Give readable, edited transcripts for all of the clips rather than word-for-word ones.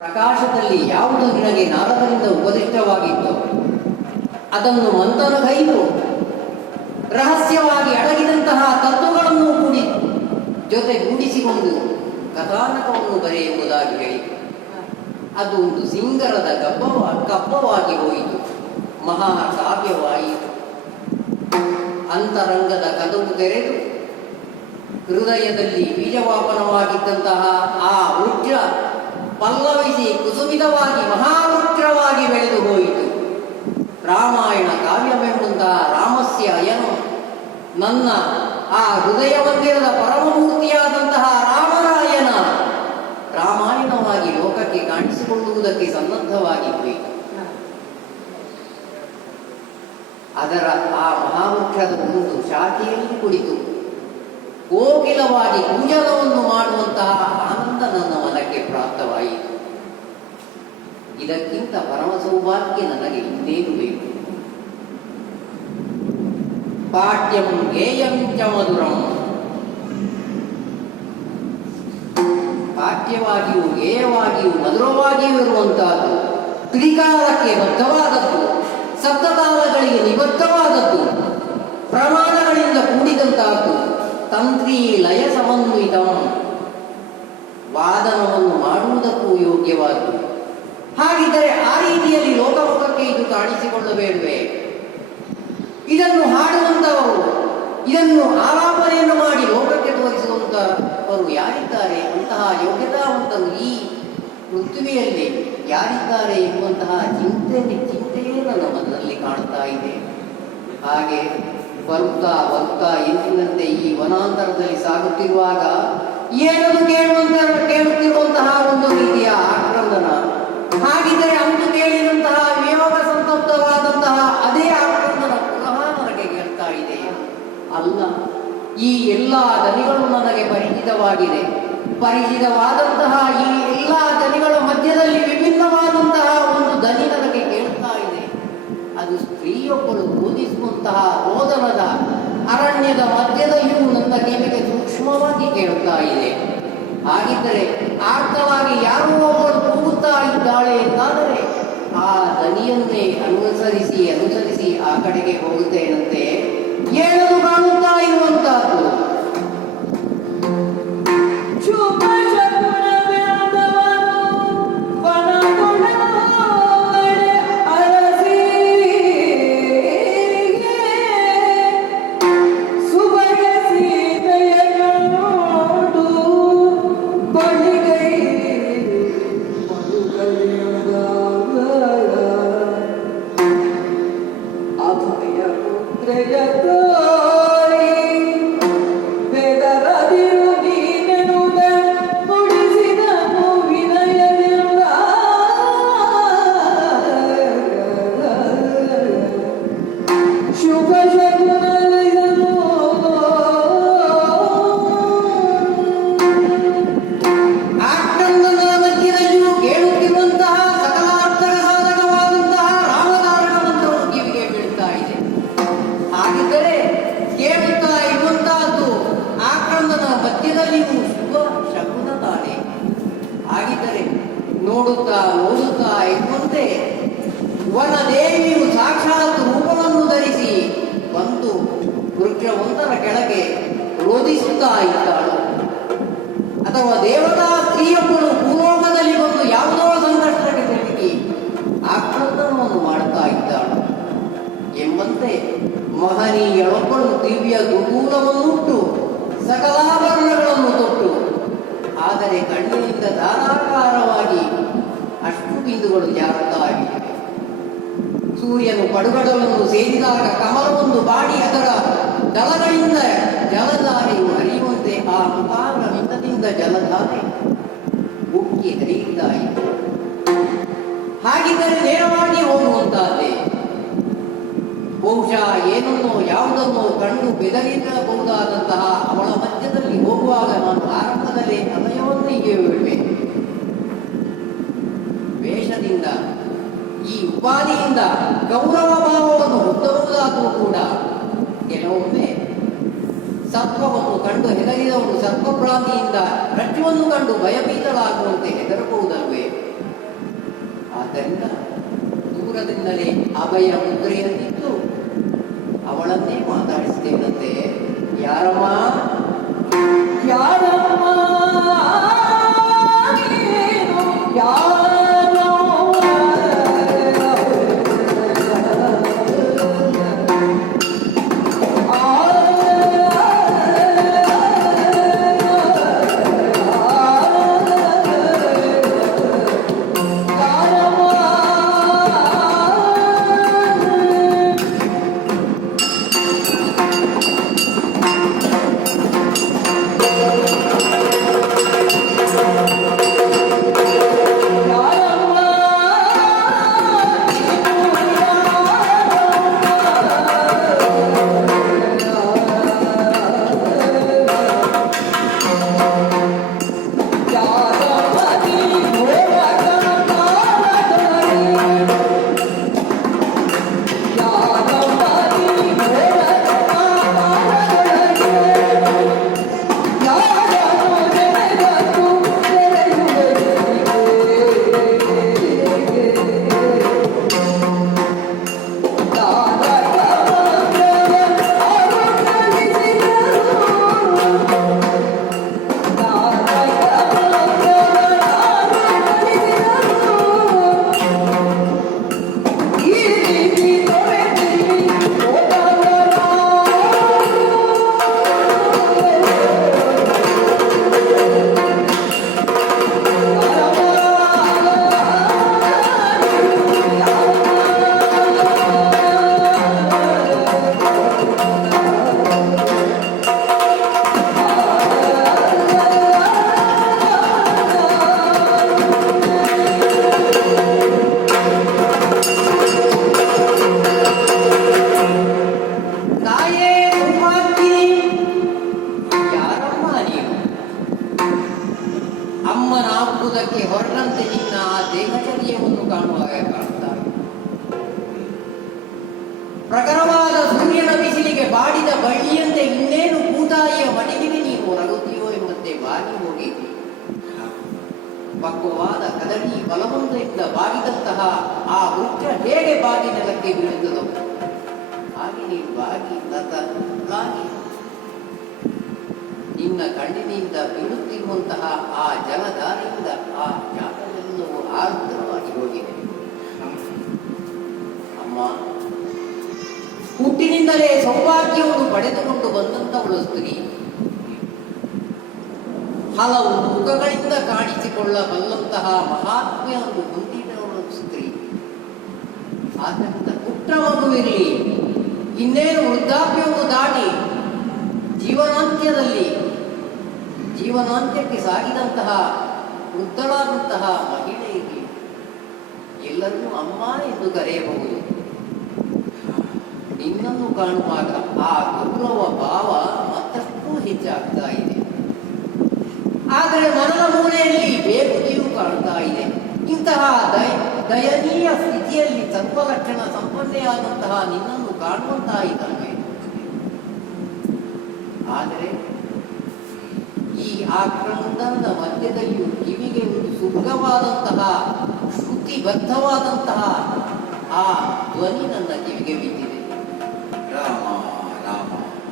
ಪ್ರಕಾಶದಲ್ಲಿ ಯಾವುದು ನಿನಗೆ ನಾರದರಿಂದ ಉಪದಿಷ್ಟವಾಗಿತ್ತು ಅದನ್ನು ಮಂಥನಗೈದು ರಹಸ್ಯವಾಗಿ ಅಡಗಿದಂತಹ ತತ್ವಗಳನ್ನು ಕೂಡಿ ಜೊತೆಗೂಡಿಸಿಕೊಂಡು ಕಥಾನಕವನ್ನು ಬರೆಯುವುದಾಗಿ ಹೇಳಿ ಅದು ಒಂದು ಸಿಂಗರದ ಕಪ್ಪವಾಗಿ ಹೋಯಿತು, ಮಹಾಕಾವ್ಯವಾಯಿತು. ಅಂತರಂಗದ ಕದವು ತೆರೆದು ಹೃದಯದಲ್ಲಿ ಬೀಜವಾಪನವಾಗಿದ್ದಂತಹ ಆ ವೃಕ್ಷ ಪಲ್ಲವಿಸಿ ಕುಸುಮಿತವಾಗಿ ಮಹಾವೃಕ್ಷವಾಗಿ ಬೆಳೆದು ಹೋಯಿತು. ರಾಮಾಯಣ ಕಾವ್ಯವೆಂಬಂತಹ ರಾಮಸ್ಯ ಅಯನು ನನ್ನ ಆ ಹೃದಯ ಮಂದಿರದ ಪರಮಮೂರ್ತಿಯಾದಂತಹ ರಾಮರಾಯನ ರಾಮಾಯಣವಾಗಿ ಲೋಕಕ್ಕೆ ಕಾಣಿಸಿಕೊಳ್ಳುವುದಕ್ಕೆ ಸನ್ನದ್ಧವಾಗಿ ಹೋಯಿತು. ಅದರ ಆ ಮಹಾವೃಕ್ಷದ ಒಂದು ಶಾಖೆಯಲ್ಲಿ ಕುಳಿತು ಕೋಕಿಲವಾಗಿ ಕೂಜಲವನ್ನು ಮಾಡುವಂತಹ ಆನಂದ ನನ್ನ ಮನಕ್ಕೆ ಪ್ರಾಪ್ತವಾಯಿತು. ಇದಕ್ಕಿಂತ ಪರಮ ಸೌಭಾಗ್ಯ ನನಗೆ ಇನ್ನೇನು ಬೇಕು? ಪಾಠ್ಯಂ ಗೇಯಂ ಚ ಮಧುರಂ, ಪಾಠ್ಯವಾಗಿಯೂ ಗೇಯವಾಗಿಯೂ ಮಧುರವಾಗಿಯೂ ಇರುವಂತಹದ್ದು, ತ್ರಿಕಾಲಕ್ಕೆ ಬದ್ಧವಾದದ್ದು, ಸಪ್ತಕಾಲಗಳಿಗೆ ನಿಬದ್ಧವಾದದ್ದು, ಪ್ರಮಾಣಗಳಿಂದ ಕೂಡಿದಂತಹದ್ದು, ತಂತ್ರಿ ಲಯ ಸಮನ್ವಿತಂ, ವಾದನವನ್ನು ಮಾಡುವುದಕ್ಕೂ ಯೋಗ್ಯವಾದ್ದು. ಹಾಗಿದ್ದರೆ ಆ ರೀತಿಯಲ್ಲಿ ಲೋಕಮುಖಕ್ಕೆ ಇದು ಕಾಣಿಸಿಕೊಳ್ಳಬೇಡುವೆ? ಇದನ್ನು ಹಾಡುವಂತವರು, ಇದನ್ನು ಆಲಾಪನೆಯನ್ನು ಮಾಡಿ ಲೋಕಕ್ಕೆ ತೋರಿಸುವಂತವರು ಯಾರಿದ್ದಾರೆ? ಅಂತಹ ಯೋಗ್ಯತಾವಂತರು ಈ ಪೃಥ್ವಿಯಲ್ಲಿ ಯಾರಿದ್ದಾರೆ ಎಂಬಂತಹ ಚಿಂತೆಯೇ ನನ್ನ ಮನದಲ್ಲಿ ಕಾಣ್ತಾ ಇದೆ. ಹಾಗೆ ಬರುತ್ತಾ ಎಂದಿನಂತೆ ಈ ವನಾಂತರದಲ್ಲಿ ಸಾಗುತ್ತಿರುವಾಗ ಏನನ್ನು ಕೇಳುತ್ತಿರುವಂತಹ ಒಂದು ರೀತಿಯ ಆಕ್ರಂದನ. ಹಾಗಿದ್ದರೆ ಅಂದು ಕೇಳಿದಂತಹ ವಿಯೋಗ ಸಂತಪ್ತವಾದಂತಹ ಅದೇ ಆಕ್ರಂದನ ಪುನಃ ನನಗೆ ಕೇಳ್ತಾ ಇದೆ. ಅಲ್ಲ, ಈ ಎಲ್ಲ ದನಿಗಳು ನನಗೆ ಪರಿಚಿತವಾದಂತಹ ಈ ಎಲ್ಲ ದನಿಗಳ ಮಧ್ಯದಲ್ಲಿ ವಿಭಿನ್ನವಾದಂತಹ ಒಂದು ದನಿ ನನಗೆ ಕೇಳ್ತಾ ಇದೆ. ಅದು ಸ್ತ್ರೀಯೊಬ್ಬಳು ಬೋಧಿಸುವಂತಹ ರೋದನದ ಅರಣ್ಯದ ಮಧ್ಯದಲ್ಲಿಯೂ ನನ್ನ ಕಿವಿಗೆ ಸೂಕ್ಷ್ಮವಾಗಿ ಕೇಳುತ್ತಾ ಇದೆ. ಹಾಗಿದ್ದರೆ ಆರ್ಥವಾಗಿ ಯಾರೋ ಒಬ್ಬಳು ಕೂಗುತ್ತಾ ಇದ್ದಾಳೆ ಎಂದಾದರೆ ಆ ದನಿಯನ್ನೇ ಅನುಸರಿಸಿ ಆ ಕಡೆಗೆ ಹೋಗುತ್ತೇನಂತೆ. ಏನನ್ನು ಕಾಣುತ್ತಾ ಇರುವಂತಹದ್ದು ನೋಡುತ್ತಾ ಇರುವಂತೆ ವನದೇವಿಯು ಸಾಕ್ಷಾತ್ ರೂಪವನ್ನು ಧರಿಸಿ ಬಂದು ವೃಕ್ಷವೊಂದರ ಕೆಳಗೆ ರೋಧಿಸುತ್ತಾ ಇದ್ದಾಳು. ಅಥವಾ ದೇವತಾ ಸ್ತ್ರೀಯೊಬ್ಬಳು ಭೂಲೋಕದಲ್ಲಿ ಬಂದು ಯಾವುದೋ ಸಂಕಷ್ಟಕ್ಕೆ ಸಿಲುಕಿ ಆಕ್ರಂದನವನ್ನು ಮಾಡುತ್ತಾ ಇದ್ದಾಳು ಎಂಬಂತೆ ಮಹನೀಯಳೊಬ್ಬಳು ದಿವ್ಯ ದುಕೂಲವನ್ನುಟ್ಟು ಸಕಲಾಭರಣಗಳನ್ನು ತೊಟ್ಟು, ಆದರೆ ಕಣ್ಣಿನಿಂದ ಧಾರಾಕಾರವಾಗಿ ಅಷ್ಟು ಬಿಂದುಗಳು ಜಾರುತ್ತಾ ಇವೆ. ಸೂರ್ಯನು ಪಡುಗಡಲನ್ನು ಸೇರಿದಾಗ ಕಮಲವೊಂದು ಬಾಡಿ ಅದರ ದಳಗಳಿಂದ ಜಲಧಾರೆಯು ಹರಿಯುವಂತೆ ಆ ಮುಖಾರವಿಂದದಿಂದ ಜಲಧಾರೆ ಉಕ್ಕಿ ಹರಿಯುತ್ತಾ ಇದೆ. ಹಾಗಿದ್ದರೆ ನೇರವಾಗಿ ಹೋಗುವಂತಹದ್ದೇ. ಬಹುಶಃ ಏನನ್ನೋ ಯಾವುದನ್ನೋ ಕಂಡು ಬೆದರಿರಬಹುದಾದಂತಹ ಅವಳ ಮಧ್ಯದಲ್ಲಿ ಹೋಗುವಾಗ ನಾನು ಆರಂಭದಲ್ಲಿ ಅಭಯವನ್ನು ಹೀಗೆ ವೇಷದಿಂದ ಈ ಉಪಾಧಿಯಿಂದ ಗೌರವ ಭಾವವನ್ನು ಹೊಂದಬಹುದಾದರೂ ಕೂಡ ಕೆಲವೊಮ್ಮೆ ಸತ್ವವನ್ನು ಕಂಡು ಹೆದರಿದವನು ಸತ್ವಭ್ರಾಂತಿಯಿಂದ ರಜ್ಜುವನ್ನು ಕಂಡು ಭಯಭೀತಳಾಗುವಂತೆ ಹೆದರಬಹುದಲ್ವೇ? ಆದ್ದರಿಂದ ದೂರದಿಂದಲೇ ಅಭಯ ಮುದ್ರೆಯಲ್ಲಿದ್ದು ಅವಳನ್ನೇ ಮಾತಾಡಿಸ್ತೇನಂತೆ. ಯಾರಮ್ಮ ಯಾರಮ್ಮ ಅಮ್ಮನಾಗುವುದಕ್ಕೆ ಹೊರಟಂತೆ ನಿನ್ನ ಆ ದೇಹಚರ್ಯವನ್ನು ಕಾಣುವಾಗ ಕಾಣುತ್ತಾರೆ. ಪ್ರಖರವಾದ ಸೂರ್ಯನ ಬಿಸಿಲಿಗೆ ಬಾಡಿದ ಬಳ್ಳಿಯಂತೆ ಇನ್ನೇನು ಭೂತಾಯಿಯ ಮಡಿಲಿಗೆ ನೀವು ಹೊರಗುತ್ತೀಯೋ ಎಂಬಂತೆ ಬಾಗಿ ಹೋಗಿ ಪಕ್ವವಾದ ಕದಳಿ ಬಲವಂತದಿಂದ ಬಾಗಿದಂತಹ ಆ ವೃಕ್ಷ ಹೇಗೆ ಬಾಗಿ ನೆಲಕ್ಕೆ ಬೀಳುತ್ತದೋ ಹಾಗೆ ನೀನು ಬಾಗಿ ಬಾಗಿ ನಿನ್ನ ಕಣ್ಣಿನಿಂದ ಬೀಳುತ್ತಿರುವಂತಹ ಆ ಜಲಧಾರೆಯಿಂದ ಆ ಜಾಗವೆಲ್ಲವೂ ಆರ್ದ್ರವಾಗಿ ಹೋಗಿದೆ. ಅಮ್ಮ ಹುಟ್ಟಿನಿಂದಲೇ ಸೌಭಾಗ್ಯವನ್ನು ಪಡೆದುಕೊಂಡು ಬಂದಂತವಳು ಸ್ತ್ರೀ, ಹಲವು ಮುಖಗಳಿಂದ ಕಾಣಿಸಿಕೊಳ್ಳಬಲ್ಲಂತಹ ಮಹಾತ್ಮೆಯನ್ನು ಹೊಂದಿದವಳು ಸ್ತ್ರೀ. ಆದ್ದರಿಂದ ಪುಟ್ಟ ಮಗುವಿರಲಿ, ಇನ್ನೇನು ವೃದ್ಧಾಪ್ಯವನ್ನು ದಾಟಿ ಜೀವನಾಂತ್ಯಕ್ಕೆ ಸಾಗಿದಂತಹ ವೃದ್ಧಳಾದಂತಹ ಮಹಿಳೆಯರಿಗೆ ಎಲ್ಲರನ್ನೂ ಅಮ್ಮ ಎಂದು ಕರೆಯಬಹುದು. ನಿನ್ನನ್ನು ಕಾಣುವಾಗ ಆ ಗೌರವ ಭಾವ ಮತ್ತಷ್ಟು ಹೆಚ್ಚಾಗ್ತಾ ಇದೆ. ಆದರೆ ಮನದ ಮೂಲೆಯಲ್ಲಿ ಬೇಗುದಿಯೂ ಕಾಣ್ತಾ ಇದೆ. ಇಂತಹ ದಯನೀಯ ಸ್ಥಿತಿಯಲ್ಲಿ ಸರ್ವಲಕ್ಷಣ ಸಂಪನ್ನೆಯಾದಂತಹ ನಿನ್ನನ್ನು ಕಾಣುವಂತಾಯಿತಲ್ವೇ? ಆದರೆ ಈ ಆಕ್ರಂದನದ ಮಧ್ಯದಲ್ಲಿಯೂ ಕಿವಿಗೆ ಒಂದು ಸುಖವಾದಂತಹ ಶ್ರುತಿಬದ್ಧವಾದಂತಹ ಆ ಧ್ವನಿ ನನ್ನ ಕಿವಿಗೆ ಬಿದ್ದಿದೆ. ರಾಮ ರಾಮ,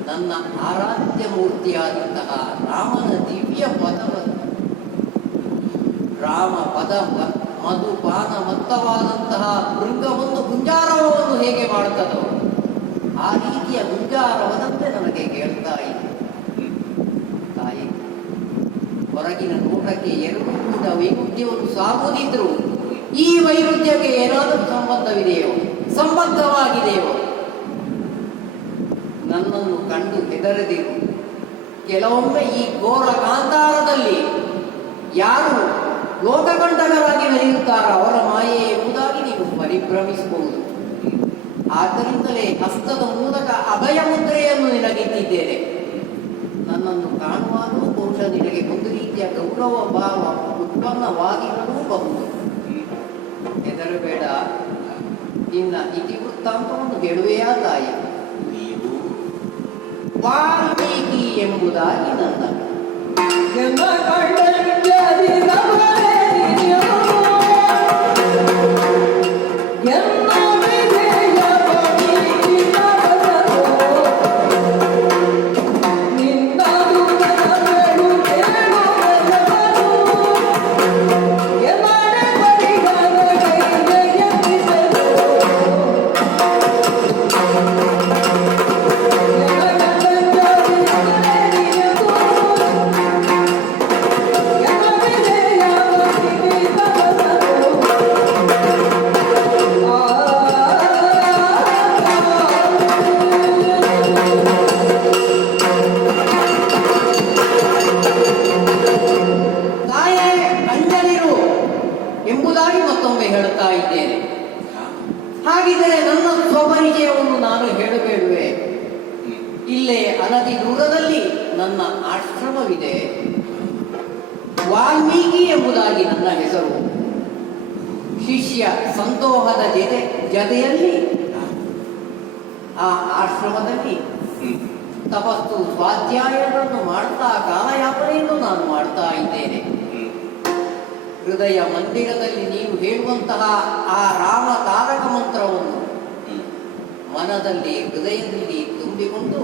ನನ್ನ ಆರಾಧ್ಯ ಮೂರ್ತಿಯಾದಂತಹ ರಾಮನ ದಿವ್ಯ ಪದವನ್ನು, ರಾಮ ಪದ ಮಧುಪಾನ ಮತ್ತವಾದಂತಹ ಮೃಗವೊಂದು ಗುಂಜಾರವವನ್ನು ಹೇಗೆ ಮಾಡುತ್ತದೋ ಆ ರೀತಿಯ ಗುಂಜಾರವದಂತೆ ನನಗೆ ಕೇಳ್ತಾ ಇದೆ. ತಾಯಿ, ಹೊರಗಿನ ನೋಟಕ್ಕೆ ಎರಡು ಕೂಡ ವೈರುಧ್ಯವನ್ನು ಸಾಗುವುದಿದ್ರು ಈ ವೈರುಧ್ಯಕ್ಕೆ ಏನಾದರೂ ಸಂಬಂಧವಾಗಿದೆಯೋ? ನನ್ನನ್ನು ಕಂಡು ಹೆದರದಿರು. ಕೆಲವೊಮ್ಮೆ ಈ ಘೋರ ಕಾಂತಾರದಲ್ಲಿ ಯಾರು ಲೋಕಕಂಟಕರಾಗಿ ನಡೆಯುತ್ತಾರೋ ಅವರ ಮಾಯೆ ಎಂಬುದಾಗಿ ನೀವು ಪರಿಭ್ರಮಿಸಬಹುದು. ಆದ್ದರಿಂದಲೇ ಹಸ್ತದ ಮೂಲಕ ಅಭಯ ಮುದ್ರೆಯನ್ನು ನಿನಗಿಟ್ಟಿದ್ದೇನೆ. ನನ್ನನ್ನು ಕಾಣುವಾಗಲೂ ಬಹುಶಃ ನಿನಗೆ ಒಂದು ರೀತಿಯ ಗೌರವ ಭಾವ ಉತ್ಪನ್ನವಾಗಿರಲೂಬಹುದು. ಹೆದರಬೇಡ, ನಿನ್ನ ಇತಿವೃತ್ತಾಂತವನ್ನು ಹೇಳುವೆಯಾ ತಾಯಿ? ನೀವು ವಾಲ್ಮೀಕಿ ಎಂಬುದಾಗಿ ನನ್ನ ಎಂಬುದಾಗಿ ಮತ್ತೊಮ್ಮೆ ಹೇಳುತ್ತಾ ಇದ್ದೇನೆ. ಹಾಗಿದ್ದರೆ ನನ್ನ ಸ್ವಪರಿಚಯವನ್ನು ನಾನು ಹೇಳಬೇಡುವೆ. ಇಲ್ಲೇ ಅನತಿ ದೂರದಲ್ಲಿ ನನ್ನ ಆಶ್ರಮವಿದೆ. ವಾಲ್ಮೀಕಿ ಎಂಬುದಾಗಿ ನನ್ನ ಹೆಸರು. ಶಿಷ್ಯ ಸಂತೋಹದ ಜತೆಯಲ್ಲಿ ಆ ಆಶ್ರಮದಲ್ಲಿ ತಪಸ್ಸು ಸ್ವಾಧ್ಯಾಯಗಳನ್ನು ಮಾಡ್ತಾ ಕಾಲಯಾಪನೆಯನ್ನು ನಾನು ಮಾಡ್ತಾ ಇದ್ದೇನೆ. ಹೃದಯ ಮಂದಿರದಲ್ಲಿ ನೀವು ಹೇಳುವಂತಹ ಆ ರಾಮ ತಾರಕ ಮಂತ್ರವನ್ನು ಮನದಲ್ಲಿ ಹೃದಯದಲ್ಲಿ ತುಂಬಿಕೊಂಡು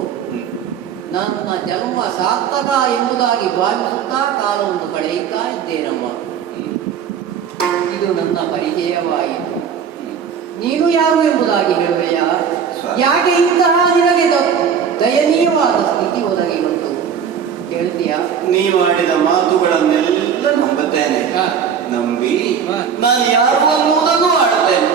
ನನ್ನ ಜನ್ಮ ಸಾರ್ಥಕ ಎಂಬುದಾಗಿ ಭಾವಿಸುತ್ತಾ ಕಾಲವನ್ನು ಕಳೆಯುತ್ತಾ ಇದ್ದೇನಮ್ಮ. ಇದು ನನ್ನ ಪರಿಚಯವಾಯಿತು. ನೀನು ಯಾರು ಎಂಬುದಾಗಿ ಹೇಳುವೆಯ? ಯಾಕೆ ಇಂತಹ ನಿನಗೆ ದಯನೀಯವಾದ ಸ್ಥಿತಿ ಒದಗಿ ಬಂತು ಹೇಳ್ತೀಯಾ? ನೀವಾಡಿದ ಮಾತುಗಳನ್ನೆಲ್ಲ ನಂಬುತ್ತೇನೆ. ನಂಬಿ ನಾನು ಯಾರು ಅನ್ನುವುದನ್ನು ಆಡುತ್ತೇನೆ.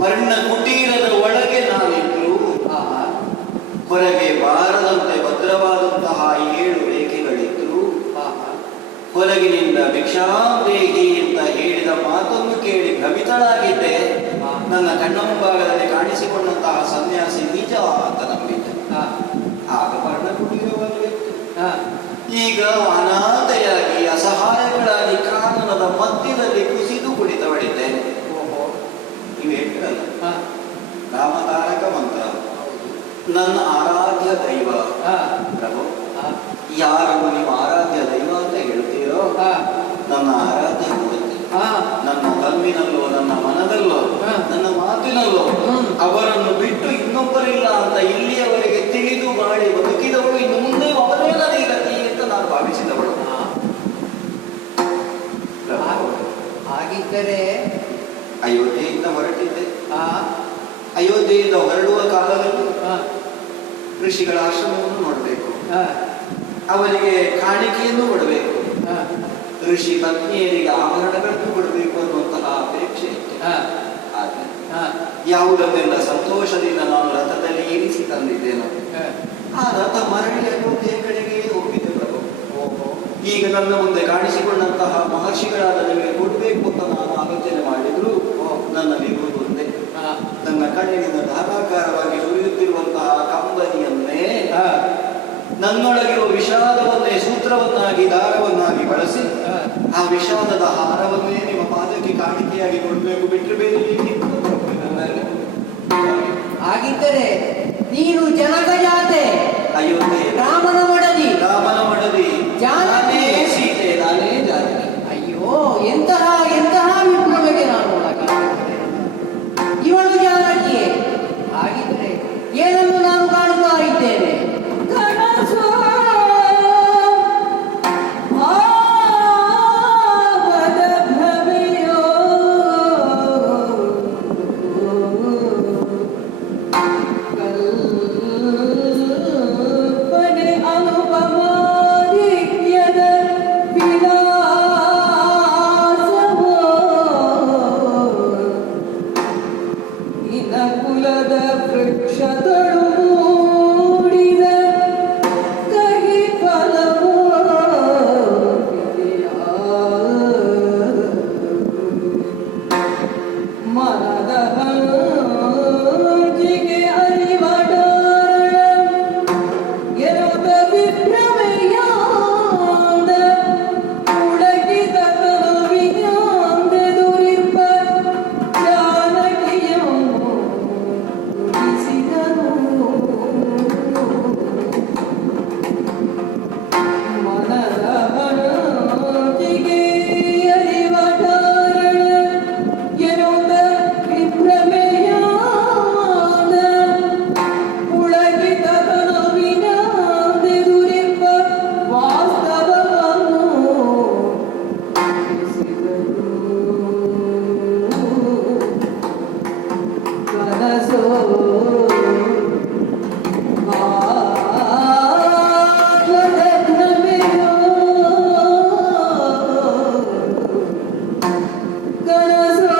ವರ್ಣ ಕುಟೀರದ ಒಳಗೆ ನಾವಿದ್ರು ಹೊರಗೆ ಬಾರದಂತೆ ಭದ್ರವಾದಂತಹ 7 ರೇಖೆಗಳಿದ್ರು. ಹೊರಗಿನಿಂದ ಭಿಕ್ಷಾದೇಹಿ ಅಂತ ಹೇಳಿದ ಮಾತನ್ನು ಕೇಳಿ ಭ್ರಮಿತಳಾಗಿದ್ದೆ. ನನ್ನ ಕಣ್ಣಂಬಾಗದಲ್ಲಿ ಕಾಣಿಸಿಕೊಂಡಂತಹ ಸನ್ಯಾಸಿ ನಿಜ ಅಂತ ನಂಬಿದ್ದೆ. ಆಗ ವರ್ಣ ಕುಟೀರವಾಗಿತ್ತು. ಈಗ ಅನಾಥೆಯಾಗಿ ಅಸಹಾಯಗಳಾಗಿ ಕಾನನದ ಮಧ್ಯದಲ್ಲಿ ಕುಸಿದು ಕುಳಿತವಳಿದ್ದೇನೆ. ನೀವು ಹೇಳ್ತೀರಲ್ಲ ರಾಮತಾರಕ ಮಂತ್ರ ನನ್ನ ಆರಾಧ್ಯ ದೈವ. ಪ್ರಭು, ಯಾರನ್ನು ನೀವು ಆರಾಧ್ಯ ದೈವ ಅಂತ ಹೇಳ್ತೀರೋ ನನ್ನ ಆರಾಧ್ಯ ಮೂರ್ತಿ ನನ್ನ ಕಲ್ವಿನಲ್ಲೋ ನನ್ನ ಮನದಲ್ಲೋ ನನ್ನ ಮಾತಿನಲ್ಲೋ ಅವರನ್ನು ಬಿಟ್ಟು ಇನ್ನೊಬ್ಬರಿಲ್ಲ ಅಂತ ಇಲ್ಲಿಯವರೆಗೆ ತಿಳಿದು ಮಾಡಿ ಬದುಕಿದವಳು. ಇನ್ನು ಮುಂದೆ ಅವರೇ ನನಗೆ ಗತಿ ಅಂತ ನಾನು ಭಾವಿಸಿದವಳು. ಹಾಗಿದ್ದರೆ ಅಯೋಧ್ಯೆಯಿಂದ ಹೊರಟಿದ್ದೆ. ಅಯೋಧ್ಯೆಯಿಂದ ಹೊರಡುವ ಕಾಲದಲ್ಲಿ ಋಷಿಗಳ ಆಶ್ರಮವನ್ನು ನೋಡಬೇಕು, ಅವರಿಗೆ ಕಾಣಿಕೆಯನ್ನು ಕೊಡಬೇಕು, ಋಷಿ ಪತ್ನಿಯರಿಗೆ ಆಭರಣಗಳನ್ನು ಕೊಡಬೇಕು ಅನ್ನುವಂತಹ ಅಪೇಕ್ಷೆ ಇತ್ತು. ಯಾವುದನ್ನೆಲ್ಲ ಸಂತೋಷದಿಂದ ನಾನು ರಥದಲ್ಲಿ ಏರಿಸಿ ತಂದಿದ್ದೇನೋ ಆ ರಥ ಮರಳಿ ಅಯೋಧ್ಯೆಯ ಕಡೆಗೆ ಹೋಗಿದೆ ಪ್ರಭು. ಈಗ ನನ್ನ ಮುಂದೆ ಕಾಣಿಸಿಕೊಂಡಂತಹ ಮಹರ್ಷಿಗಳಾದ ನಿಮಗೆ ಕೊಡಬೇಕು ಅಂತ ನಾನು ಆಲೋಚನೆ ಮಾಡಿದ್ರು ನನ್ನಲ್ಲಿರುವುದು ಒಂದೇ. ನನ್ನ ಕಣ್ಣಿನಿಂದ ಧಾರಾಕಾರವಾಗಿ ಸುರಿಯುತ್ತಿರುವಂತಹ ಕಂಬನಿಯನ್ನೇ ನನ್ನೊಳಗಿರುವ ವಿಷಾದವನ್ನೇ ಸೂತ್ರವನ್ನಾಗಿ ದಾರವನ್ನಾಗಿ ಬಳಸಿ ಆ ವಿಷಾದದ ಹಾರವನ್ನೇ ನಿಮ್ಮ ಪಾದಕ್ಕೆ ಕಾಣಿಕೆಯಾಗಿ ಕೊಡಬೇಕು. ಬಿಟ್ಟರೆ ಬೇರೆ ಹಾಗಿದ್ದರೆ ನೀನು ಜನಕ ಜಾತೆ, ಅಯೋಧ್ಯೆ ರಾಮನ ಮಡದಿ, ಜಾನಕಿ ಸೀತೆ, ನಾನೇ ಜಾನಕಿ. ಅಯ್ಯೋ, ಎಂತಹ ವಿಭ್ರಮೆಗೆ ನಾನು ಒಳಗಾಗಿದ್ದೇನೆ. ಇವಳು ಜಾನಕಿಯೇ. ಹಾಗಿದ್ರೆ ಏನನ್ನು ನಾನು ಕಾಣುತ್ತಾ ಇದ್ದೇನೆ? ನಿನ ಕುಲದ ವೃಕ್ಷದಳು ಮೂಡಿದ ಕಹಿ ಫಲವೋ ಮನದ ಹಂಚಿಗೆ ಅರಿವಡಾರಣ ಎನ್ನುತ್ತ ವಿಭ್ರಮೆಯಾದ ಉಳಗಿದ ಕನುವಿಯಾಂದೆದುರಿಪ ಜಾನಕಿಯನ್ನು ಉಳಿಸಿದನು. ಮನದ ಹಂಚಿಗೆ ಅರಿವಡಾರಣ ಎನ್ನುತ್ತ ವಿಭ್ರಮೆಯಾದ ಉಳಗಿದ ಕನುವಿನಾದೆದುರಿಪ ವಾಸ್ತವವನ್ನು ತಿಳಿಸಿದನು. ಕನಸೋ ಆತ್ಮದ ಭ್ರಮೆಯೋ ಕನಸೋ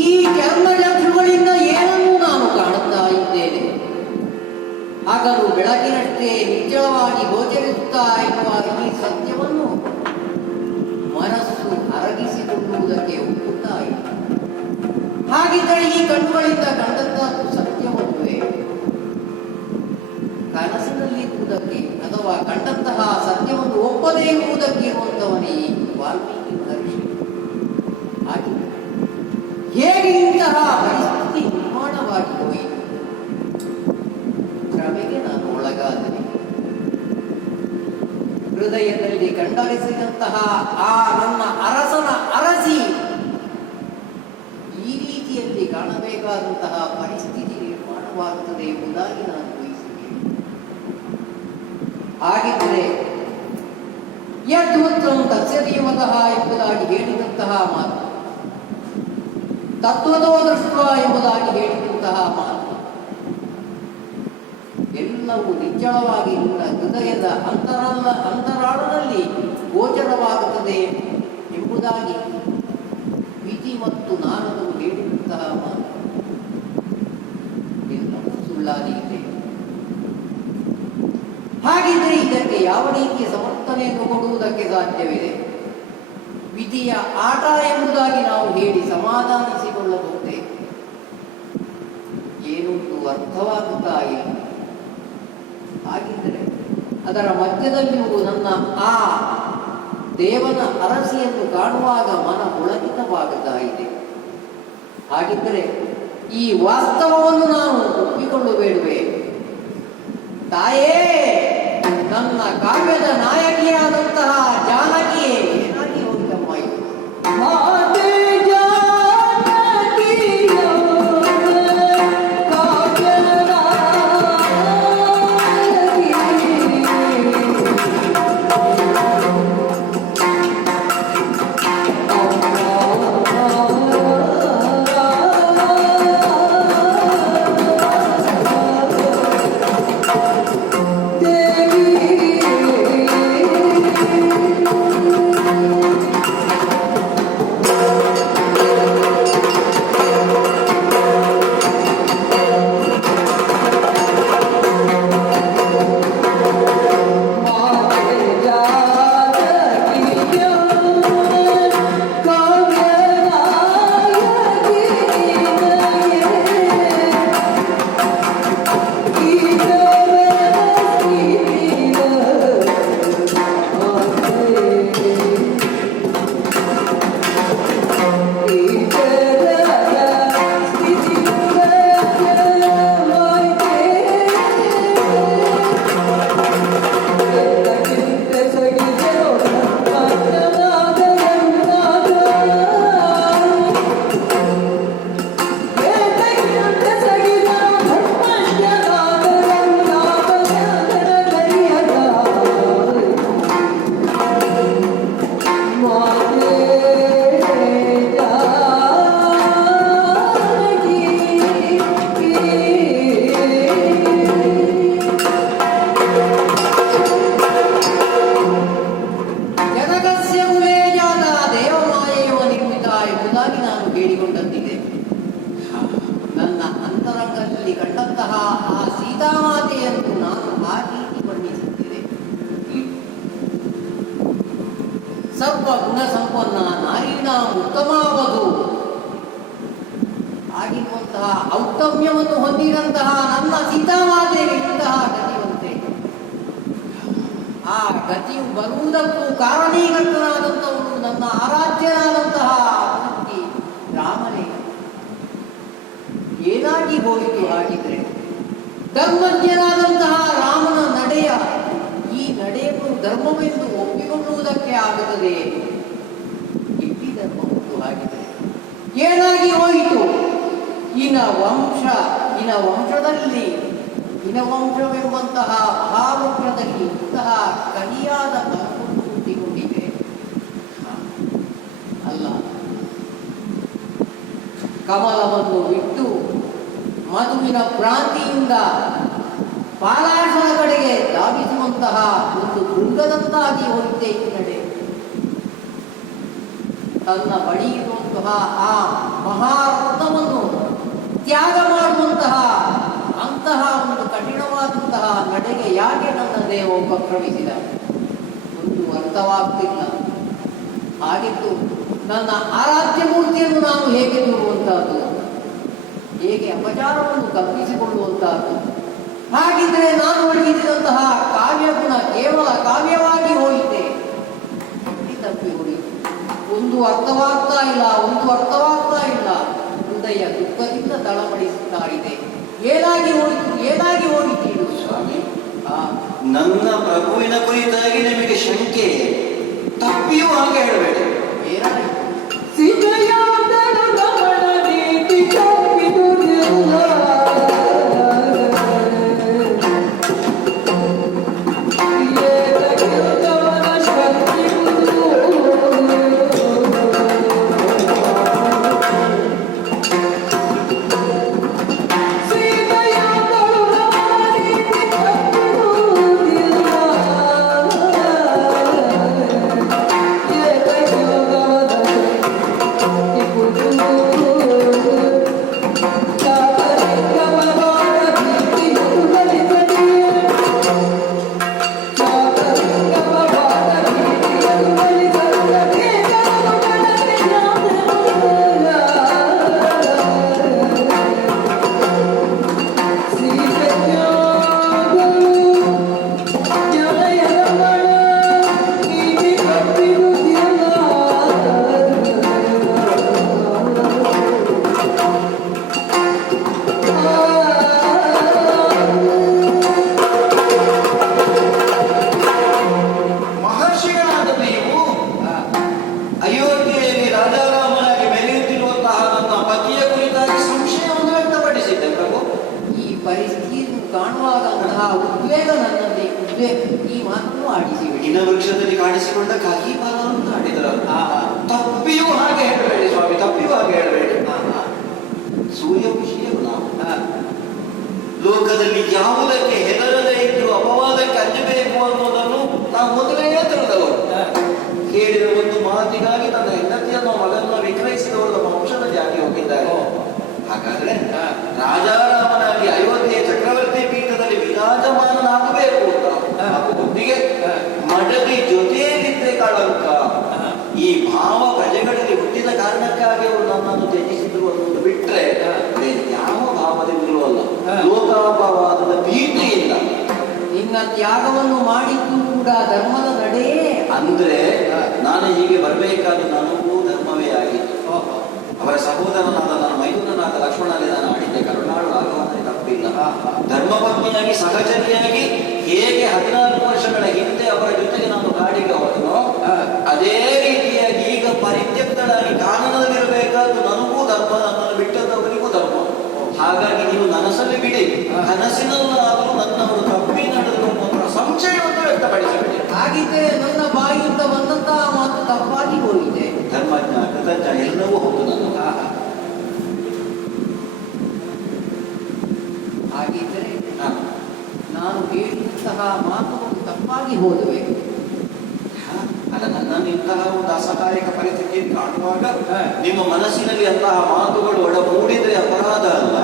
ಈ ಚರ್ಮಚಕ್ಷುಗಳಿಂದ ಏನನ್ನು ನಾನು ಕಾಣುತ್ತಾ ಇದ್ದೇನೆ. ಹಗಲು ಬೆಳಕಿನಷ್ಟೇ ನಿಚ್ಚಳವಾಗಿ ಗೋಚರಿಸುತ್ತಾ ಇರುವ ಈ ಸತ್ಯವನ್ನು ಮನಸ್ಸು ಅರಗಿಸಿಕೊಳ್ಳುವುದಕ್ಕೆ ಒಪ್ಪುತ್ತಾ ಇದೆ. ಹಾಗಿದ್ದರೆ ಈ ಕಣ್ಣುಗಳಿಂದ ಕಂಡಂತಹದ್ದು ಸತ್ಯವಲ್ಲವೇ? ಕನಸಿನಲ್ಲಿರುವುದಕ್ಕೆ ಅಥವಾ ಕಂಡಂತಹ ಸತ್ಯವನ್ನು ಒಪ್ಪದೇ ಇರುವುದಕ್ಕೆ ಇರುವಂತವನೇ ಈ ವಾಲ್ಮೀಕಿ ಮಹರ್ಷಿ. ಹಾಗೆ ಹೇಗೆ ಇಂತಹ ಪರಿಸ್ಥಿತಿ ನಿರ್ಮಾಣವಾಗಿ ಹೋಯಿತು? ಭ್ರಮೆಗೆ ನಾನು ಒಳಗಾದರೆ ಹೃದಯದಲ್ಲಿ ಕಂಡರಿಸಿದಂತಹ ಆ ನನ್ನ ಅರಸನ ಅರಸಿ ಈ ರೀತಿಯಲ್ಲಿ ಕಾಣಬೇಕಾದಂತಹ ಪರಿಸ್ಥಿತಿ ನಿರ್ಮಾಣವಾಗುತ್ತದೆ ಎಂಬುದಾಗಿ ನಾನು ಊಹಿಸಿದ್ದೇನೆ. ಹಾಗಿದ್ದರೆ ಯದ್ವತ್ರಂ ತತ್ಸದೀಮತಃ ಎಂಬುದಾಗಿ ಹೇಳಿದಂತಹ ಮಾತು, ತತ್ವದೋ ದೃಷ್ಟ ಎಂಬುದಾಗಿ ಹೇಳಿದಂತಹ ಮಾತು ಎಲ್ಲವೂ ನಿಚ್ಚಳವಾಗಿ ನಿನ್ನ ಹೃದಯದ ಅಂತರಾಳದಲ್ಲಿ ಗೋಚರವಾಗುತ್ತದೆ ಎಂಬುದಾಗಿ ವಿಧಿ ಮತ್ತು ನಾರದರು ಹೇಳಿದಂತಹ ಮಾತು ಎಲ್ಲವೂ ಸುಳ್ಳಾದೀತೆ. ಹಾಗಿದ್ರೆ ಇದಕ್ಕೆ ಯಾವ ರೀತಿಯ ಸಮರ್ಥನೆಯನ್ನು ಕೊಡುವುದಕ್ಕೆ ಸಾಧ್ಯವಿದೆ? ವಿಧಿಯ ಆಟ ಎಂಬುದಾಗಿ ನಾವು ಹೇಳಿ ಸಮಾಧಾನಿಸಿಕೊಳ್ಳಬಹುದೇ? ಏನೊಂದು ಅರ್ಥವಾಗುತ್ತಾ ಇಲ್ಲ. ಹಾಗಿದ್ದರೆ ಅದರ ಮಧ್ಯದಲ್ಲಿಯೂ ನನ್ನ ಆ ದೇವನ ಅರಸಿಯನ್ನು ಕಾಣುವಾಗ ಮನ ಪುಳಕಿತವಾಗುತ್ತಾ ಇದೆ. ಹಾಗಿದ್ದರೆ ಈ ವಾಸ್ತವವನ್ನು ನಾನು ಒಪ್ಪಿಕೊಳ್ಳಬೇಡುವೆ? ತಾಯೇ, ನನ್ನ ಕಾವ್ಯದ ನಾಯಕಿಯಾದಂತಹ ಜಾನಕಿಯೇ ಏನಾಗಿ ಹೋಗಿದಮ್ಮ ಇದು? ಮಾತೆ ಜಾನಕಿಯ ಕಾವ್ಯದ ದೇವಿ ಹೇಳಿಕೊಂಡಂತಿದೆ. ನನ್ನ ಅಂತರಂಗದಲ್ಲಿ ಕಂಡಂತಹ ಆ ಸೀತಾಮಾತೆಯನ್ನು ನಾನು ಆ ರೀತಿ ವರ್ಣಿಸುತ್ತಿದೆ. ಸರ್ವ ಗುಣ ಸಂಪನ್ನ ನಾರೀಣ ಉತ್ತಮಾವಧು ಆಗಿರುವಂತಹ ಔತ್ತಮ್ಯವನ್ನು ಹೊಂದಿದಂತಹ ನನ್ನ ಸೀತಾಮಾತೆಗೆ ಇಂತಹ ಗತಿಯುಂಟೆ. ಆ ಗತಿಯು ಬರುವುದಕ್ಕೂ ಕಾರಣೀಕರ್ತನಾದಂಥವನು ನನ್ನ ಆರಾಧ್ಯನಾದಂತಹ ಮೂರ್ತಿ ರಾಮನೇ. ಏನಾಗಿ ಹೋಯಿತು ಹಾಗಿದ್ರೆ? ಧರ್ಮಜ್ಞನಾದಂತಹ ರಾಮನ ನಡೆಯ ಈ ನಡೆಯನ್ನು ಧರ್ಮವೆಂದು ಒಪ್ಪಿಕೊಳ್ಳುವುದಕ್ಕೆ ಆಗುತ್ತದೆ. ಎಲ್ಲಿ ಧರ್ಮ ಉಂಟು ಹಾಗಿದ್ರೆ? ಏನಾಗಿ ಹೋಯಿತು? ವಂಶದಲ್ಲಿ ವಂಶವೆಂಬಂತಹ ಮಹಾವೃಕ್ಷದಲ್ಲಿ ಇಂತಹ ಕಹಿಯಾದ ಫಲವನ್ನು ಹುಟ್ಟಿಕೊಂಡಿದೆ. ಅಲ್ಲ, ಕಮಲವನ್ನು ಬಿಟ್ಟು ಮಧುವಿನ ಭ್ರಾಂತಿಯಿಂದ ಪಾಲಾಶದ ಕಡೆಗೆ ಧಾವಿಸುವಂತಹ ಒಂದು ಮೃಗದಂತಾಗಿ ಹೋಯಿತೆ ಈ ನಡೆ. ತನ್ನ ಬಳಿ ಇರುವಂತಹ ಆ ಮಹಾರತ್ನವನ್ನು ತ್ಯಾಗ ಮಾಡುವಂತಹ ಅಂತಹ ಒಂದು ಕಠಿಣವಾದಂತಹ ನಡೆಗೆ ಯಾಕೆ ನನ್ನ ದೇವ ಉಪಕ್ರಮಿಸಿದ? ಒಂದು ಅರ್ಥವಾಗ್ತಿಲ್ಲ. ಹಾಗಿತ್ತು ನನ್ನ ಆರಾಧ್ಯ ಮೂರ್ತಿಯನ್ನು ನಾನು ಹೇಗೆ ದೂರುವಂತಹದ್ದು, ಹೇಗೆ ಅಪಚಾರವನ್ನು ಕಲ್ಪಿಸಿಕೊಳ್ಳುವಂತಹದ್ದು? ಹಾಗಿದ್ರೆ ನಾನು ಒಳಗಿದ್ದಂತಹ ಕಾವ್ಯಗುಣ ಕೇವಲ ಕಾವ್ಯವಾಗಿ ಹೋಯಿತೆ, ತಪ್ಪಿ ಹೋಯಿತು. ಒಂದು ಅರ್ಥವಾಗ್ತಾ ಇಲ್ಲ. ಹೃದಯ ದುಃಖದಿಂದ ತಳಮಳಿಸುತ್ತಾ ಇದೆ. ಏನಾಗಿ ಹೋಯಿತು ಇದು? ಸ್ವಾಮಿ, ನನ್ನ ಪ್ರಭುವಿನ ಕುರಿತಾಗಿ ನಿಮಗೆ ಶಂಕೆ, ತಪ್ಪಿಯೂ ಹಾಗೆ ಹೇಳಬೇಡಿ. ಏನಾಯಿತು? ಸೀತೆಯಾದರ ರಮಣ ನೀತಿ ತಪ್ಪಿದುದಿಲ್ಲ. ಈ ಮಾತು ಆಡಿಸಿ ಇನ ವೃಕ್ಷದಲ್ಲಿ ಕಾಣಿಸಿಕೊಂಡ ಕಾಗಿ ಫಲವನ್ನು ಆಡಿದರು. ತಪ್ಪಿಯೂ ಹಾಗೆ ಹೇಳಬೇಡಿ ಸ್ವಾಮಿ, ತಪ್ಪಿಯೂ ಹಾಗೆ ಹೇಳಬೇಡಿ. ಸೂರ್ಯ ವಿಷಯವು ನಾವು ಲೋಕದಲ್ಲಿ ಯಾವುದಕ್ಕೆ ಹೆದರದೇ ಇದ್ದು ಅಪವಾದಕ್ಕೆ ಅಂಜಬೇಕು ಅನ್ನೋದನ್ನು ನಾವು ಮೊದಲೇ ತಿಳಿದವರು. ಕೇಳಿದ ಒಂದು ಮಾತಿಗಾಗಿ ತನ್ನ ಹೆಂಡತಿಯನ್ನು ಮಗನನ್ನು ವಿಕ್ರಯಿಸಿದವರು ನಮ್ಮ ವಂಶದಲ್ಲಿ ಆಗಿ ಹೋಗಿದ್ದಾರೆ. ಹಾಗಾದ್ರೆ ರಾಜಾರಾಮನಾಗಿ ಅಯೋಧ್ಯೆಯ ಚಕ್ರವರ್ತಿ ಪೀಠದಲ್ಲಿ ವಿರಾಜಮಾನನಾಗಬೇಕು ಅಂತ ಬುದ್ಧಿಗೆ ಮಡದಿ ಜೊತೆಯಲ್ಲಿದ್ದೆ ಕಳಂಕ. ಈ ಭಾವ ಪ್ರಜೆಗಳಲ್ಲಿ ಹುಟ್ಟಿದ ಕಾರಣಕ್ಕಾಗಿ ಅವರು ನನ್ನನ್ನು ತ್ಯಜಿಸಿದ್ರು ಅನ್ನೋದು ಬಿಟ್ರೆ ಯಾವ ಭಾವದಿಂದಲೂ ಅಲ್ಲ, ಲೋಕಾಪವಾದದ ಭೀತಿಯಿಂದ. ನಿನ್ನ ತ್ಯಾಗವನ್ನು ಮಾಡಿದ್ದು ಕೂಡ ಧರ್ಮದ ನಡೆಯೇ ಅಂದ್ರೆ ನಾನು ಹೀಗೆ ಬರಬೇಕಾದ ನನಗೂ ಧರ್ಮವೇ ಆಗಿತ್ತು. ಅವರ ಸಹೋದರನಾದ ನನ್ನ ಮೈದುನನಾದ ಲಕ್ಷ್ಮಣನಲ್ಲಿ ನಾನು ಆಡಿದ್ದೆ, ಕರುಣಾಳು ರಾಘವನಲ್ಲಿ ತಪ್ಪಿಲ್ಲ. ಧರ್ಮಪತ್ನಿಯಾಗಿ ಸಹಚರಿಯಾಗಿ ಹೇಗೆ 14 ವರ್ಷಗಳ ಹಿಂದೆ ಅವರ ಜೊತೆಗೆ ನಾನು ಕಾಡಿಗೆ ಹೋದನೋ ಅದೇ ರೀತಿಯಾಗಿ ಈಗ ಪರಿತ್ಯಕ್ತಳಾಗಿ ಕಾನನದಲ್ಲಿರಬೇಕಾದ್ದು ನನಗೂ ಧರ್ಮ, ನನ್ನನ್ನು ಬಿಟ್ಟದವರಿಗೂ ಧರ್ಮ. ಹಾಗಾಗಿ ನೀವು ನನಸಲ್ಲಿ ಬಿಡಿ, ಕನಸಿನಲ್ಲಾದರೂ ನನ್ನವರು ತಪ್ಪಿ ನಡೆದು ಸಂಶಯವನ್ನು ವ್ಯಕ್ತಪಡಿಸಬೇಡಿ. ಹಾಗಿದ್ದರೆ ನನ್ನ ಬಾಯಿಂದ ಬಂದಂತಹ ಮಾತು ತಪ್ಪಾಗಿ ಹೋಗಿದೆ. ಧರ್ಮಜ್ಞ ಕೃತಜ್ಞ ಎಲ್ಲವೂ ಹೌದು. ನನ್ನ ಹಾಗಿದ್ದರೆ ನಾನು ಹೇಳಿದಂತಹ ಮಾತುಗಳು ತಪ್ಪಾಗಿ ಹೋದವೆ. ಅಲ್ಲ, ನನ್ನನ್ನು ಇಂತಹ ಒಂದು ಅಸಹಾಯಕ ಪರಿಸ್ಥಿತಿಯನ್ನು ಕಾಣುವಾಗ ನಿಮ್ಮ ಮನಸ್ಸಿನಲ್ಲಿ ಅಂತಹ ಮಾತುಗಳು ಒಡ ಮೂಡಿದ್ರೆ ಅಪರಾಧ ಅಲ್ಲ,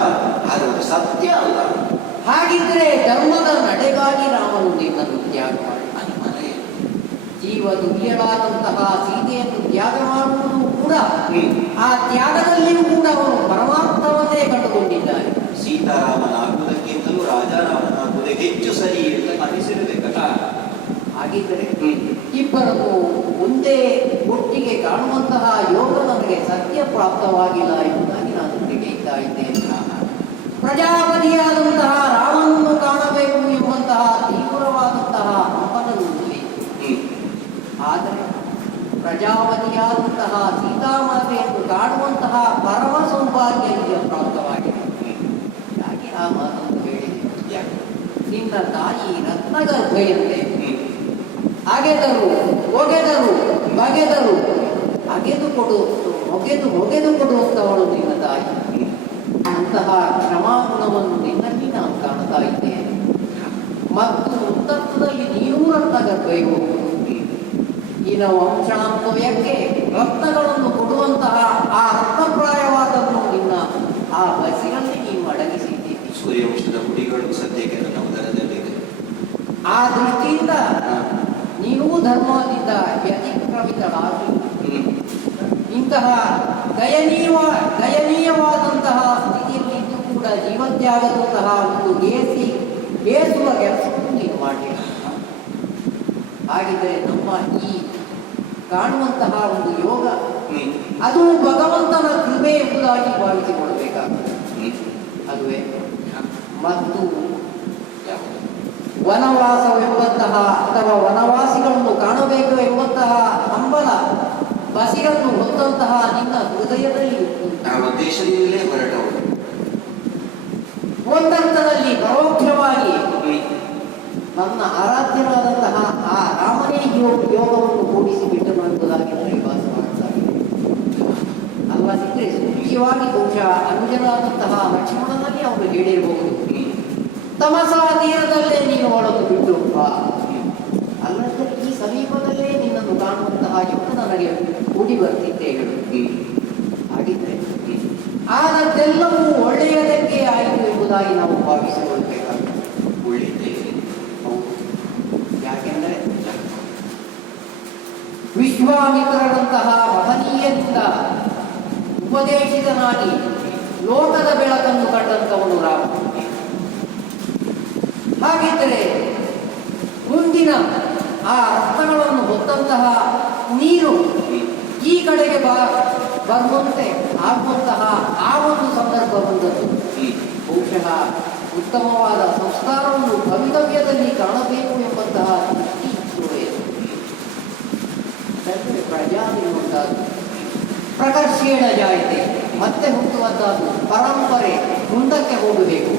ಅದು ಸತ್ಯ ಅಲ್ಲ. ಹಾಗಿದ್ರೆ ಧರ್ಮದ ನಡೆಗಾಗಿ ರಾಮನು ನಿನ್ನನ್ನು ತ್ಯಾಗ ಮಾಡಿ ಜೀವ ತುಲ್ಯಳಾದಂತಹ ಸೀತೆಯನ್ನು ತ್ಯಾಗ ಮಾಡುವುದು ಕೂಡ ಆ ತ್ಯಾಗದಲ್ಲಿಯೂ ಕೂಡ ಅವನು ಪರಮಾರ್ಥವನ್ನೇ ಕಂಡುಕೊಂಡಿದ್ದಾನೆ. ಸೀತಾರಾಮನಾಗುವುದಕ್ಕಿಂತಲೂ ರಾಜಾರಾಮನಾಗುವುದೇ ಹೆಚ್ಚು ಸರಿ ಅಂತ ಕಾಣಿಸಿರಬೇಕಲ್ಲ. ಹಾಗಿದ್ದರೆ ಇಬ್ಬರನ್ನು ಒಂದೇ ಒಟ್ಟಿಗೆ ಕಾಣುವಂತಹ ಯೋಗ ನನಗೆ ಸತ್ಯ ಪ್ರಾಪ್ತವಾಗಿಲ್ಲ ಎಂಬುದಾಗಿ ನಾನು ತಿಳಿಯುತ್ತಾ ಇದ್ದೇನೆ. ಪ್ರಜಾಪತಿಯಾದಂತಹ ರಾಮನನ್ನು ಕಾಣಬೇಕು ಎಂಬಂತಹ ತೀವ್ರವಾದಂತಹ ಹಂಬಲದಲ್ಲಿ, ಆದರೆ ಪ್ರಜಾಪತಿಯಾದಂತಹ ಸೀತಾಮಾತೆಯನ್ನು ಕಾಣುವಂತಹ ಪರಮ ಸೌಭಾಗ್ಯ ಈಗ ಪ್ರಾಪ್ತವಾಗಿದೆ. ಯಾಕೆ ಆ ಮಾತನ್ನು ಹೇಳಿದೆ? ನಿನ್ನ ತಾಯಿ ರತ್ನಗರ್ಭೆಯಂತೆ ಅಗೆದರು ಒಗೆದರು ಬಗೆದರು ಅಗೆದು ಕೊಡುವಂತವಳು ನಿನ್ನ ತಾಯಿ. ಅಂತಹ ಕ್ಷಮಾಗುಣವನ್ನು ನಿನ್ನಲ್ಲಿ ನಾನು ಕಾಣ್ತಾ ಇದ್ದೇನೆ. ಮತ್ತು ಉತ್ತತ್ವದಲ್ಲಿ ನೀನೂ ರತ್ನಗರ್ಭೆಯು ಇನ್ನು ವಂಶಾಂತವ್ಯಕ್ಕೆ ರತ್ನಗಳನ್ನು ಕೊಡುವಂತಹ ಆ ರತ್ನಪ್ರಾಯವಾದನ್ನು ನಿನ್ನ ಆ ಬಸಿನಲ್ಲಿ ನೀವು ಅಡಗಿಸಿದ್ದೀರಿ. ಸೂರ್ಯವಂಶದ ಗುಡಿಗಳು ಸದ್ಯಕ್ಕೆ ನನ್ನ ಉದರದಲ್ಲಿದೆ. ಆ ದೃಷ್ಟಿಯಿಂದ ನೀನೂ ಧರ್ಮದಿಂದ ವ್ಯತಿಕ್ರಮಿತಳಾಗಿ ಇಂತಹ ದಯನೀಯವಾದಂತಹ ಸ್ಥಿತಿಯಲ್ಲಿ ಇದ್ದು ಕೂಡ ಜೀವತ್ಯಾಗದಂತಹ ಒಂದು ಏಸುವ ಕೆಲಸವನ್ನು ನೀನು ಮಾಡಲಿಲ್ಲ. ಹಾಗಿದ್ದರೆ ನಮ್ಮ ಈ ಕಾಣುವಂತಹ ಒಂದು ಯೋಗ ಅದು ಭಗವಂತನ ಕೃಪೆ ಎಂಬುದಾಗಿ ಭಾವಿಸಿಕೊಳ್ಳಬೇಕಾಗುತ್ತದೆ. ಅದುವೇ ಮತ್ತು ವನವಾಸವೆಂಬಂತಹ ಅಥವಾ ವನವಾಸಿಗಳನ್ನು ಕಾಣಬೇಕು ಎಂಬಂತಹ ಹಂಬಲ ಬಸಿರನ್ನು ಹೊತ್ತಂತಹ ನಿನ್ನ ಹೃದಯದಲ್ಲಿ ಆ ಉದ್ದೇಶದಿಂದಲೇ ಹೊರಟವರು ಒಂದರ್ಥದಲ್ಲಿ ಪರೋಕ್ಷವಾಗಿ ನನ್ನ ಆರಾಧ್ಯನಾದಂತಹ ಆ ರಾಮನೇ ಯೋಗವನ್ನು ಕೂಡಿಸಿ ಬಿಟ್ಟನು ಎಂಬುದಾಗಿ ನನಗೆ ಭಾಸ ಮಾಡ್ತಾರೆ. ಅಲ್ಲದಿದ್ದರೆ ಮುಖ್ಯವಾಗಿ ಬಹುಶಃ ಅನುಜನಾದಂತಹ ಲಕ್ಷ್ಮಣನಲ್ಲಿ ಅವರು ಹೇಳಿರಬಹುದು, ತಮಸಾ ತೀರದಲ್ಲೇ ನೀನು ಒಳಗೆ ಬಿಟ್ಟು ಅಲ್ಲದೆ ಈ ಸಮೀಪದಲ್ಲೇ ನಿನ್ನನ್ನು ಕಾಣುವಂತಹ ಯೋಗ ನನಗೆ ಕೂಡಿ ಬರ್ತಿದ್ದೆ ಹೇಳು. ಹಾಗಿದ್ರೆ ಆದದ್ದೆಲ್ಲವೂ ಒಳ್ಳೆಯದಕ್ಕೆ ಆಯಿತು ಎಂಬುದಾಗಿ ನಾವು ಭಾವಿಸಿಕೊಳ್ಳಬೇಕಾಗುತ್ತೆ. ಒಳ್ಳೆಯದೇ. ಯಾಕೆಂದರೆ ವಿಶ್ವಾಮಿತ್ರರಂತಹ ಮಹನೀಯರಿಂದ ಉಪದೇಶಿತನಾಗಿ ಲೋಕದ ಬೆಳಕನ್ನು ಕಂಡಂತವನು ರಾಮ. ಹಾಗಿದ್ದರೆ ಮುಂದಿನ ಆ ರತ್ನಗಳನ್ನು ಹೊತ್ತಂತಹ ನೀರು ಈ ಕಡೆಗೆ ಬರುವಂತೆ ಆಗುವಂತಹ ಆ ಒಂದು ಸಂದರ್ಭ ಬಂದದ್ದು. ಬಹುಶಃ ಉತ್ತಮವಾದ ಸಂಸ್ಕಾರವನ್ನು ಭವಿತವ್ಯದಲ್ಲಿ ಕಾಣಬೇಕು ಎಂಬಂತಹ ದೃಷ್ಟಿ ಪ್ರಜಾ ಎನ್ನುವಂತಹದ್ದು ಪ್ರಕರ್ಷೇಣ ಜಾಯಿತೆ, ಮತ್ತೆ ಹುಟ್ಟುವಂತಹದ್ದು ಪರಂಪರೆ ಮುಂದಕ್ಕೆ ಹೋಗಬೇಕು.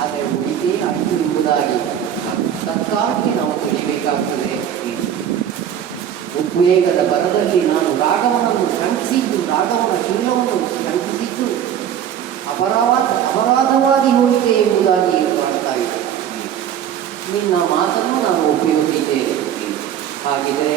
ಆದರೆ ಉಳಿದೇ ಆಯಿತು ಎಂಬುದಾಗಿ ತತ್ಕಾಲಕ್ಕೆ ನಾವು ತಿಳಿಯಬೇಕಾಗುತ್ತದೆ. ಉದ್ವೇಗದ ಬರದಲ್ಲಿ ನಾನು ರಾಘವನನ್ನು ಶಂಕಿಸಿದ್ದು, ರಾಘವನ ಶೀಲವನ್ನು ಶಂಕಿಸಿದ್ದು ಅಪರಾಧವಾಗಿ ಹೋಗಿದೆ ಎಂಬುದಾಗಿ ಕಾಣ್ತಾ ಇದೆ. ನಿನ್ನ ಮಾತನ್ನು ನಾನು ಒಪ್ಪಿಕೊಂಡಿದ್ದೇನೆ. ಹಾಗಿದ್ರೆ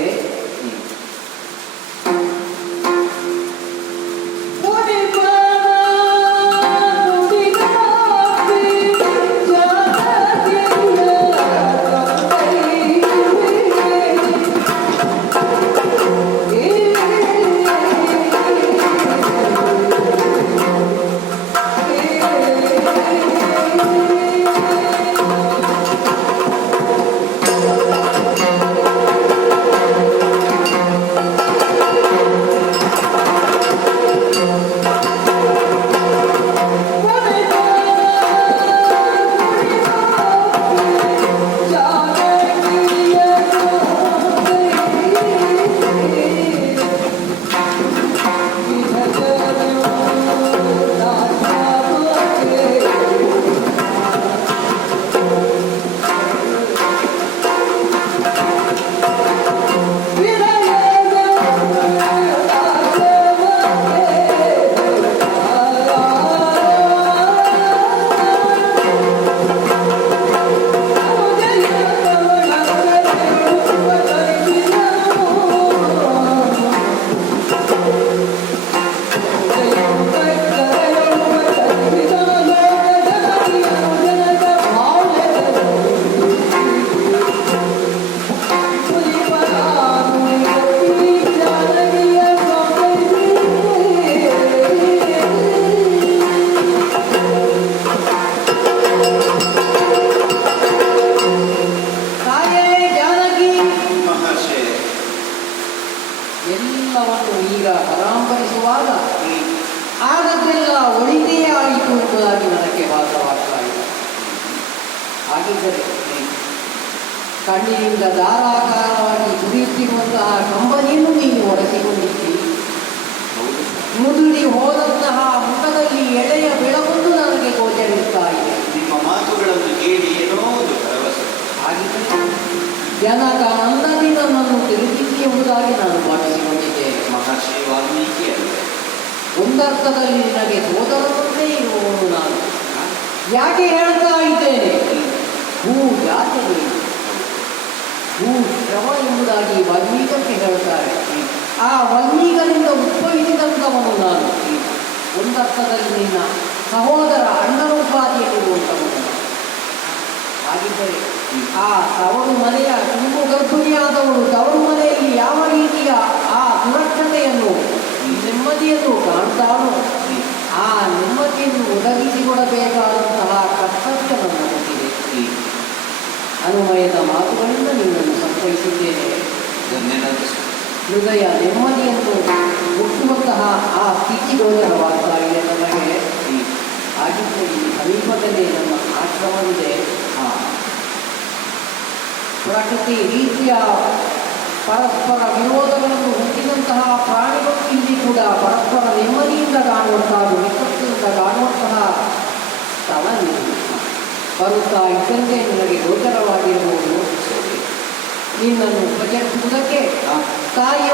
ಎಲ್ಲವನ್ನು ಈಗ ಪರಾಂಬರಿಸುವಾಗ ಆಗದ್ದೆಲ್ಲ ಒಳಿತೇ ಆಯಿತು ಎಂಬುದಾಗಿ ನನಗೆ ಭಾಸವಾಗ್ತಾ ಇದೆ. ಹಾಗಿದ್ದರೆ ಕಣ್ಣಿನಿಂದ ಧಾರಾಕಾರವಾಗಿ ಸುರಿಯುತ್ತಿರುವಂತಹ ಕಂಬನಿಯನ್ನು ನೀನು ಒರೆಸಿಕೊಂಡಿದ್ದೀರಿ. ಮುದುಡಿ ಹೋದಂತಹ ಮುಖದಲ್ಲಿ ಎಳೆಯ ಬೆಳಗೊಂದು ನನಗೆ ಗೋಚರಿಸ್ತಾ ಇದೆ. ನಿಮ್ಮ ಮಾತುಗಳನ್ನು ಕೇಳಿ ಏನೋ ಒಂದು ಭರವಸೆ. ಹಾಗಿದ್ದರೆ ಜನಕ ನಂದನಿ ನನ್ನನ್ನು ತಿಳಿದಿದೆ ಎಂಬುದಾಗಿ ನಾನು ಭಾವಿಸಿಕೊಂಡಿದ್ದೇನೆ. ಮಹರ್ಷಿ ವಾಲ್ಮೀಕಿ ಅಲ್ಲದೆ ಒಂದರ್ಥದಲ್ಲಿ ನಿನಗೆ ಸೋದರನಂತೆ ಇರುವವನು ನಾನು. ಯಾಕೆ ಹೇಳ್ತಾ ಇದ್ದೇನೆ? ಭೂ ಜಾತರು ಭೂ ಶ್ರಮ ಎಂಬುದಾಗಿ ವಾಲ್ಮೀಕಕ್ಕೆ ಹೇಳ್ತಾರೆ. ಆ ವಾಲ್ಮೀಕರಿಂದ ಉದ್ಭವಿಸಿದಂಥವನು ನಾನು. ಒಂದರ್ಥದಲ್ಲಿ ನಿನ್ನ ಸಹೋದರ ಅಣ್ಣನೋಪಾದಿಯಲ್ಲಿರುವಂಥವನು. ಹಾಗಿದ್ದರೆ ಆ ತವರು ಮನೆಯ ತುಂಬು ಗರ್ಭಿಣಿಯಾದವಳು ತವರು ಮನೆಯಲ್ಲಿ ಯಾವ ರೀತಿಯ ಆ ಸುರಕ್ಷತೆಯನ್ನು ನೆಮ್ಮದಿಯನ್ನು ಕಾಣ್ತಾನೋ ಆ ನೆಮ್ಮದಿಯನ್ನು ಒದಗಿಸಿಕೊಡಬೇಕಾದಂತಹ ಕರ್ತವ್ಯ ನನ್ನ ಗೊತ್ತಿದೆ. ಅನುಮಯದ ಮಾತುಗಳಿಂದ ನಿನ್ನನ್ನು ಸಂತೈಸಿದ್ದೇನೆ. ಧನ್ಯನಾದ ಹೃದಯ ನೆಮ್ಮದಿಯನ್ನು ಮುಟ್ಟುವಂತಹ ಆ ಸ್ಥಿತಿ ಗೋಚರವಾಗ್ತಾ ಇದೆ ನನಗೆ. ಹಾಗಿದ್ದರೆ ಈ ಸಮೀಪದಲ್ಲಿ ನಮ್ಮ ಆಶ್ರಮವಿದೆ. ಪ್ರಕೃತಿ ರೀತಿಯ ಪರಸ್ಪರ ವಿರೋಧಗಳನ್ನು ಹುಟ್ಟಿದಂತಹ ಪ್ರಾಣಿಗಳು ಇಲ್ಲಿ ಕೂಡ ಪರಸ್ಪರ ನೆಮ್ಮದಿಯಿಂದ ಕಾಣುವಂತಹ ವಿಕೃತಿಯಿಂದ ಕಾಣುವಂತಹ ಸ್ಥಳ ಬರುತ್ತಾ ಇದ್ದಂತೆ ನಿನಗೆ ಗೋಚರವಾಗಿರಬಹುದು. ನಿನ್ನನ್ನು ಉಪಚರಿಸುವುದಕ್ಕೆ ತಾಯಿಯ